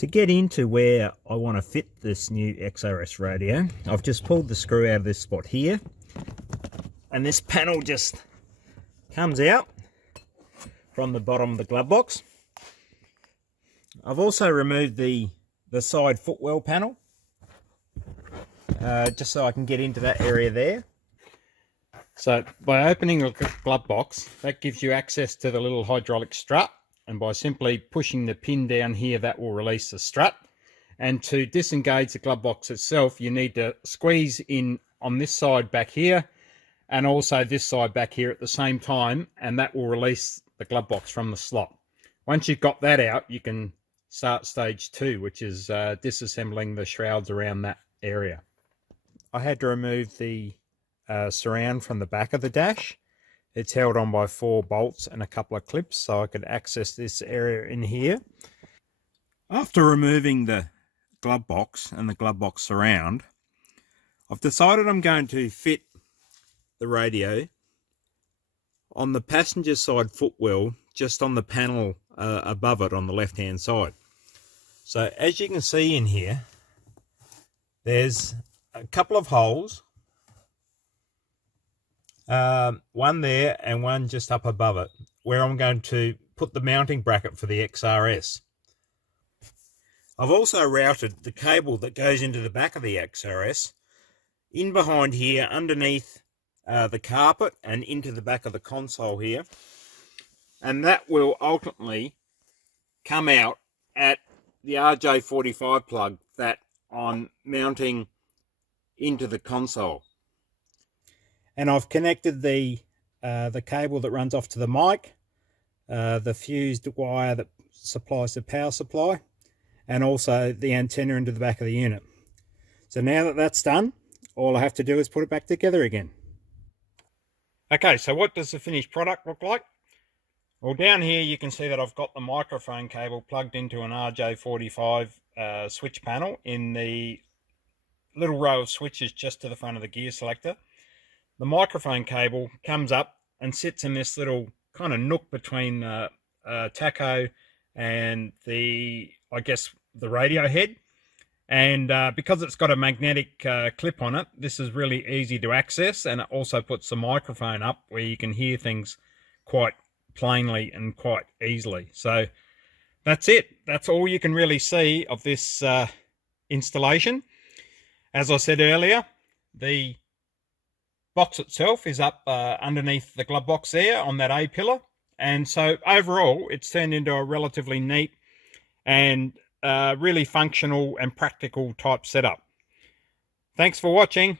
To get into where I want to fit this new XRS radio, I've just pulled the screw out of this spot here, and this panel just comes out from the bottom of the glove box. I've also removed the side footwell panel, just so I can get into that area there. So by opening the glove box, that gives you access to the little hydraulic strut. And by simply pushing the pin down here, that will release the strut. And to disengage the glove box itself, you need to squeeze in on this side back here and also this side back here at the same time, and that will release the glove box from the slot. Once you've got that out, you can start stage 2, which is disassembling the shrouds around that area. I had to remove the surround from the back of the dash. It's held on by 4 bolts and a couple of clips, so I could access this area in here. After removing the glove box and the glove box surround, I've decided I'm going to fit the radio on the passenger side footwell, just on the panel above it on the left hand side. So as you can see in here, there's a couple of holes. One there and one just up above it, where I'm going to put the mounting bracket for the XRS. I've also routed the cable that goes into the back of the XRS in behind here, underneath the carpet and into the back of the console here, and that will ultimately come out at the RJ45 plug that I'm mounting into the console. And I've connected the cable that runs off to the mic, the fused wire that supplies the power supply, and also the antenna into the back of the unit. So now that that's done, all I have to do is put it back together again. Okay, so what does the finished product look like? Well, down here you can see that I've got the microphone cable plugged into an RJ45 switch panel in the little row of switches just to the front of the gear selector. The microphone cable comes up and sits in this little kind of nook between tacho and the radio head. And because it's got a magnetic clip on it, this is really easy to access, and it also puts the microphone up where you can hear things quite plainly and quite easily. So that's it. That's all you can really see of this installation. As I said earlier, the box itself is up underneath the glove box there on that A pillar, and so overall it's turned into a relatively neat and really functional and practical type setup. Thanks for watching.